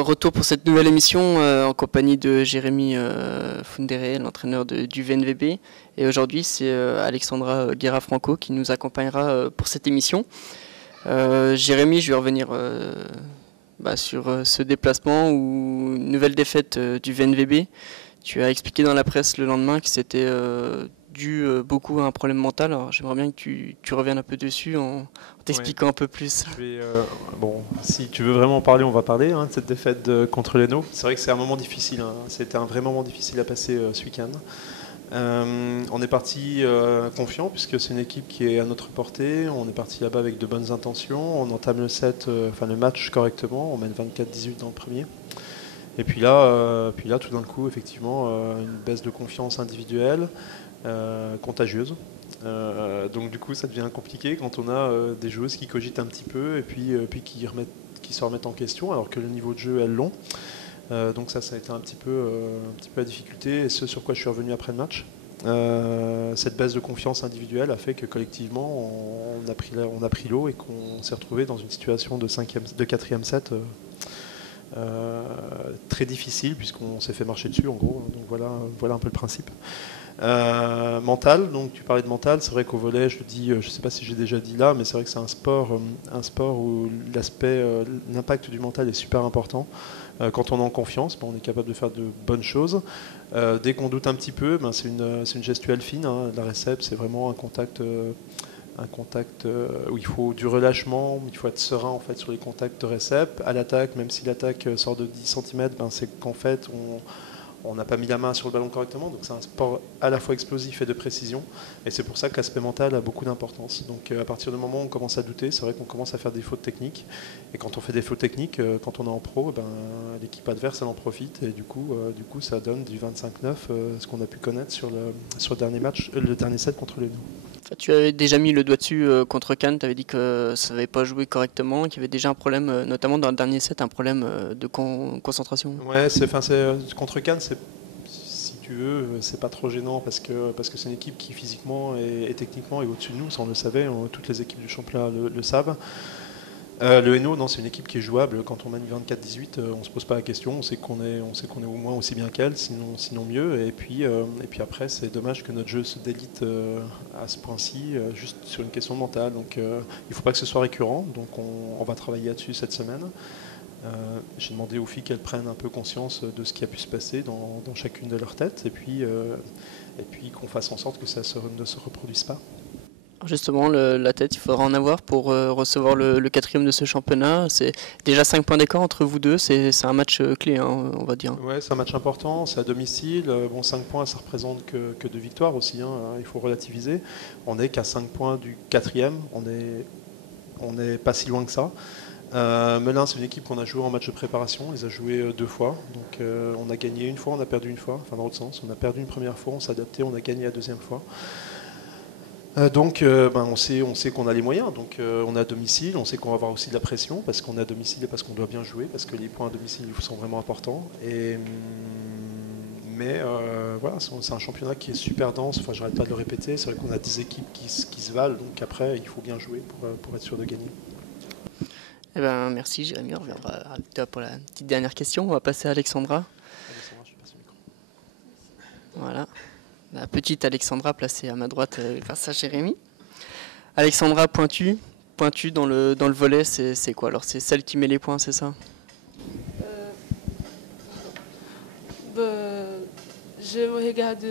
Retour pour cette nouvelle émission en compagnie de Jérémy Fundere, l'entraîneur du VNVB. Et aujourd'hui, c'est Alexandra Guerra-Franco qui nous accompagnera pour cette émission. Jérémy, je vais revenir sur ce déplacement ou une nouvelle défaite du VNVB. Tu as expliqué dans la presse le lendemain que c'était dû beaucoup à un problème mental. Alors j'aimerais bien que tu reviennes un peu dessus en t'expliquant un peu plus. Si tu veux vraiment parler, on va parler de cette défaite contre l'Hainaut. C'est vrai que c'est un moment difficile. C'était un vrai moment difficile à passer ce week-end. On est parti confiant puisque c'est une équipe qui est à notre portée. On est parti là-bas avec de bonnes intentions. On entame le match correctement. On mène 24-18 dans le premier. Et puis là, tout d'un coup, effectivement, une baisse de confiance individuelle, contagieuse. Donc du coup, ça devient compliqué quand on a des joueuses qui cogitent un petit peu et puis qui se remettent en question, alors que le niveau de jeu est long. Donc ça a été un petit peu la difficulté, et ce sur quoi je suis revenu après le match. Cette baisse de confiance individuelle a fait que collectivement, on a pris l'eau et qu'on s'est retrouvé dans une situation de quatrième set très difficile, puisqu'on s'est fait marcher dessus en gros. Donc voilà un peu le principe. Mental, donc tu parlais de mental, c'est vrai qu'au volley, je le dis, je ne sais pas si j'ai déjà dit là, mais c'est vrai que c'est un sport où l'impact du mental est super important. Quand on est en confiance, on est capable de faire de bonnes choses. Dès qu'on doute un petit peu, c'est une gestuelle fine. La récep, c'est vraiment un contact où il faut du relâchement, il faut être serein en fait sur les contacts de récep. À l'attaque, même si l'attaque sort de 10 cm, c'est qu'en fait on n'a pas mis la main sur le ballon correctement, donc c'est un sport à la fois explosif et de précision, et c'est pour ça que l'aspect mental a beaucoup d'importance. Donc à partir du moment où on commence à douter, c'est vrai qu'on commence à faire des fautes techniques, et quand on fait des fautes techniques, quand on est en pro, l'équipe adverse elle en profite, et du coup ça donne du 25-9, ce qu'on a pu connaître sur le dernier match, le dernier set contre les Loups. Tu avais déjà mis le doigt dessus contre Cannes, tu avais dit que ça n'avait pas joué correctement, qu'il y avait déjà un problème, notamment dans le dernier set, un problème de concentration. Ouais, contre Cannes, si tu veux, c'est pas trop gênant parce que c'est une équipe qui physiquement et techniquement est au-dessus de nous, ça on le savait, toutes les équipes du championnat le savent. Le Hainaut, non, c'est une équipe qui est jouable. Quand on mène 24-18, on ne se pose pas la question. On sait qu'on est au moins aussi bien qu'elle, sinon mieux. Et puis après, c'est dommage que notre jeu se délite à ce point-ci, juste sur une question mentale. Donc il ne faut pas que ce soit récurrent. Donc on va travailler là-dessus cette semaine. J'ai demandé aux filles qu'elles prennent un peu conscience de ce qui a pu se passer dans chacune de leurs têtes. Et puis qu'on fasse en sorte que ça ne se reproduise pas. Justement, la tête, il faudra en avoir pour recevoir le quatrième de ce championnat. C'est déjà 5 points d'écart entre vous deux, c'est un match clé, on va dire. Ouais, c'est un match important, c'est à domicile. 5 points, ça représente que 2 victoires aussi, il faut relativiser. On n'est qu'à 5 points du quatrième, on n'est pas si loin que ça. Melun, c'est une équipe qu'on a joué en match de préparation, ils ont joué 2 fois. Donc on a gagné une fois, on a perdu une fois, enfin dans l'autre sens. On a perdu une première fois, on s'est adapté, on a gagné la deuxième fois. Donc on sait qu'on a les moyens, donc on est à domicile, on sait qu'on va avoir aussi de la pression parce qu'on est à domicile et parce qu'on doit bien jouer, parce que les points à domicile sont vraiment importants. Mais voilà, c'est un championnat qui est super dense, enfin j'arrête pas de le répéter, c'est vrai qu'on a 10 équipes qui se valent, donc après il faut bien jouer pour être sûr de gagner. Eh ben, merci Jérémy, on reviendra avec toi pour la petite dernière question. On va passer à Alexandra. Je passe le micro. Voilà. La petite Alexandra placée à ma droite face à Jérémy. Alexandra pointue dans le volley, c'est quoi? Alors c'est celle qui met les points, c'est ça? Je regarde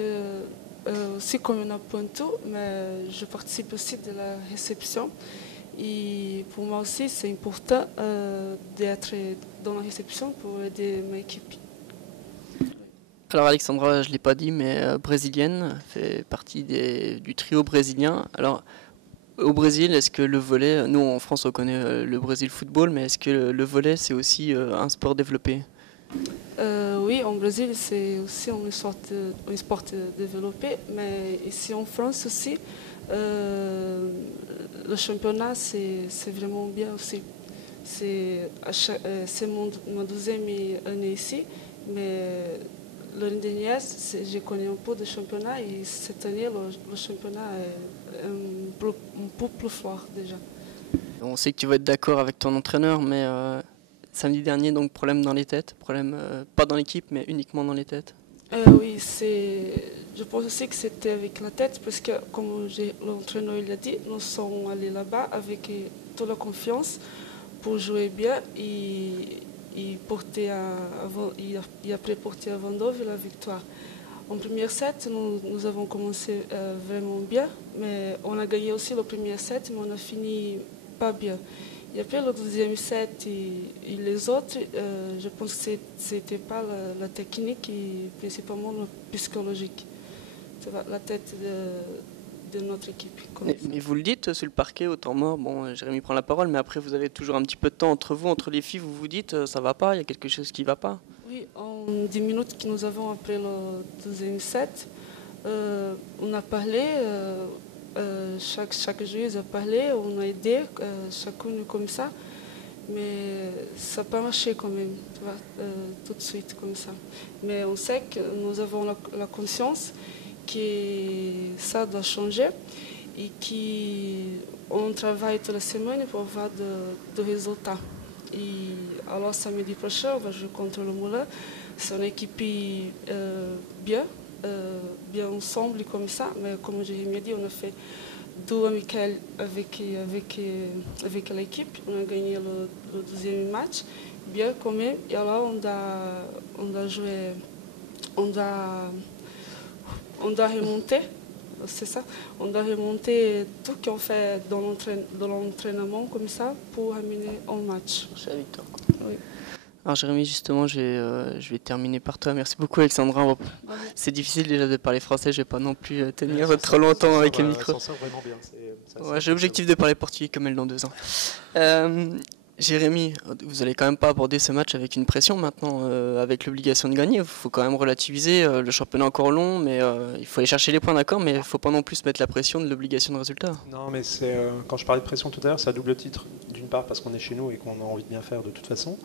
aussi comme un pointeau, mais je participe aussi de la réception. Et pour moi aussi, c'est important d'être dans la réception pour aider ma équipe. Alors Alexandra, je ne l'ai pas dit, mais brésilienne, fait partie du trio brésilien. Alors au Brésil, est-ce que le volley, nous en France on connaît le Brésil football, mais est-ce que le volley c'est aussi un sport développé? Oui, en Brésil c'est aussi un sport développé, mais ici en France aussi, le championnat c'est vraiment bien aussi. C'est ma 12e année ici, mais l'année dernière, j'ai connu un peu de championnat et cette année, le championnat est un peu plus fort déjà. On sait que tu vas être d'accord avec ton entraîneur, mais Samedi dernier, donc problème dans les têtes, problème pas dans l'équipe, mais uniquement dans les têtes. Oui, je pense aussi que c'était avec la tête parce que, comme l'entraîneur il a dit, nous sommes allés là-bas avec toute la confiance pour jouer bien et après porter à Vendôme la victoire. En première set, nous avons commencé vraiment bien, mais on a gagné aussi le premier set, mais on a fini pas bien. Et après le deuxième set et les autres, je pense que ce n'était pas la technique et principalement le psychologique. C'est la tête de notre équipe. Mais vous le dites sur le parquet, au temps mort, bon, Jérémy prend la parole, mais après vous avez toujours un petit peu de temps entre vous, entre les filles, vous vous dites ça va pas, il y a quelque chose qui va pas. Oui, en 10 minutes que nous avons après le deuxième set, on a parlé. Chaque joueuse a parlé, on a aidé chacune comme ça, mais ça n'a pas marché quand même, tu vois, tout de suite comme ça. Mais on sait que nous avons la conscience que ça doit changer et qu'on travaille toute la semaine pour avoir de résultats. Et alors samedi prochain, on va jouer contre le Moulin. C'est une équipe bien ensemble comme ça, mais comme Jérémy a dit, on a fait 2 amicales avec l'équipe, on a gagné le deuxième match, bien quand même, et alors on a joué, on doit remonter, c'est ça, on doit remonter tout ce qu'on fait dans l'entraînement comme ça pour amener un match. C'est la victoire. Oui. Alors Jérémy, justement, je vais terminer par toi. Merci beaucoup Alexandra. C'est difficile déjà de parler français, je vais pas non plus tenir trop longtemps avec le micro. Vraiment bien. Ouais, j'ai l'objectif de parler portugais comme elle dans 2 ans. Jérémy, vous allez quand même pas aborder ce match avec une pression maintenant, avec l'obligation de gagner. Il faut quand même relativiser. Le championnat est encore long, mais il faut aller chercher les points, d'accord, mais il ne faut pas non plus se mettre la pression de l'obligation de résultat. Non, mais quand je parlais de pression tout à l'heure, c'est à double titre. D'une part parce qu'on est chez nous et qu'on a envie de bien faire de toute façon,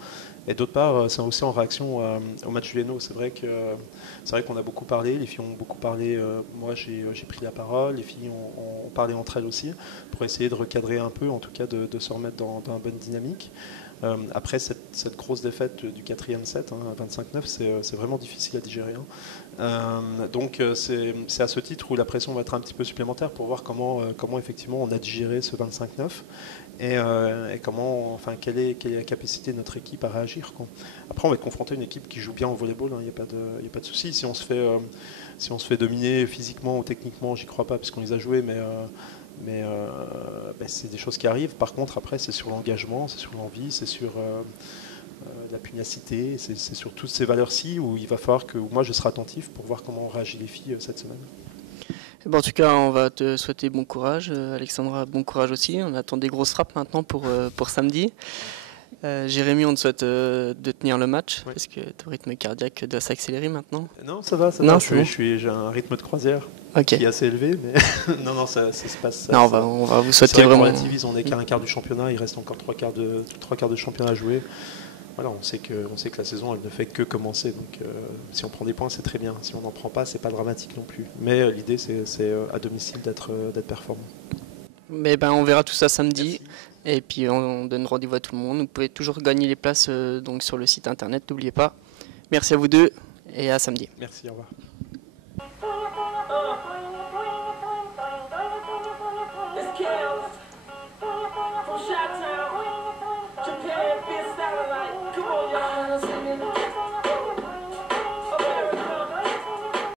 et d'autre part c'est aussi en réaction au match du Leno. C'est vrai qu'on a beaucoup parlé, les filles ont beaucoup parlé, moi j'ai pris la parole, les filles ont parlé entre elles aussi, pour essayer de recadrer un peu, en tout cas de se remettre dans une bonne dynamique. Après cette grosse défaite du 4e set, 25-9, c'est vraiment difficile à digérer. Donc c'est à ce titre où la pression va être un petit peu supplémentaire pour voir comment effectivement on a digéré ce 25-9 et quelle est la capacité de notre équipe à réagir, quoi. Après on va être confronté à une équipe qui joue bien au volleyball, il n'y a pas de souci. Si on se fait dominer physiquement ou techniquement, j'y crois pas parce qu'on les a joués, mais c'est des choses qui arrivent. Par contre, après, c'est sur l'engagement, c'est sur l'envie, c'est sur la pugnacité, c'est sur toutes ces valeurs-ci où il va falloir que moi je serai attentif pour voir comment réagissent les filles cette semaine. En tout cas, on va te souhaiter bon courage. Alexandra, bon courage aussi. On attend des grosses frappes maintenant pour samedi. Jérémy, on te souhaite de tenir le match, oui, parce que ton rythme cardiaque doit s'accélérer maintenant. Non, ça va. J'ai un rythme de croisière qui est assez élevé, mais non, ça se passe. Non, on va vous souhaiter vraiment. On relativise, on n'est qu'à un quart du championnat, il reste encore 3 quarts de championnat à jouer. Voilà, on sait que la saison elle ne fait que commencer, donc si on prend des points c'est très bien, si on n'en prend pas c'est pas dramatique non plus. Mais l'idée c'est à domicile d'être performant. Mais on verra tout ça samedi. Merci. Et puis on donne rendez-vous à tout le monde. Vous pouvez toujours gagner les places donc sur le site internet, n'oubliez pas. Merci à vous deux et à samedi. Merci, au revoir.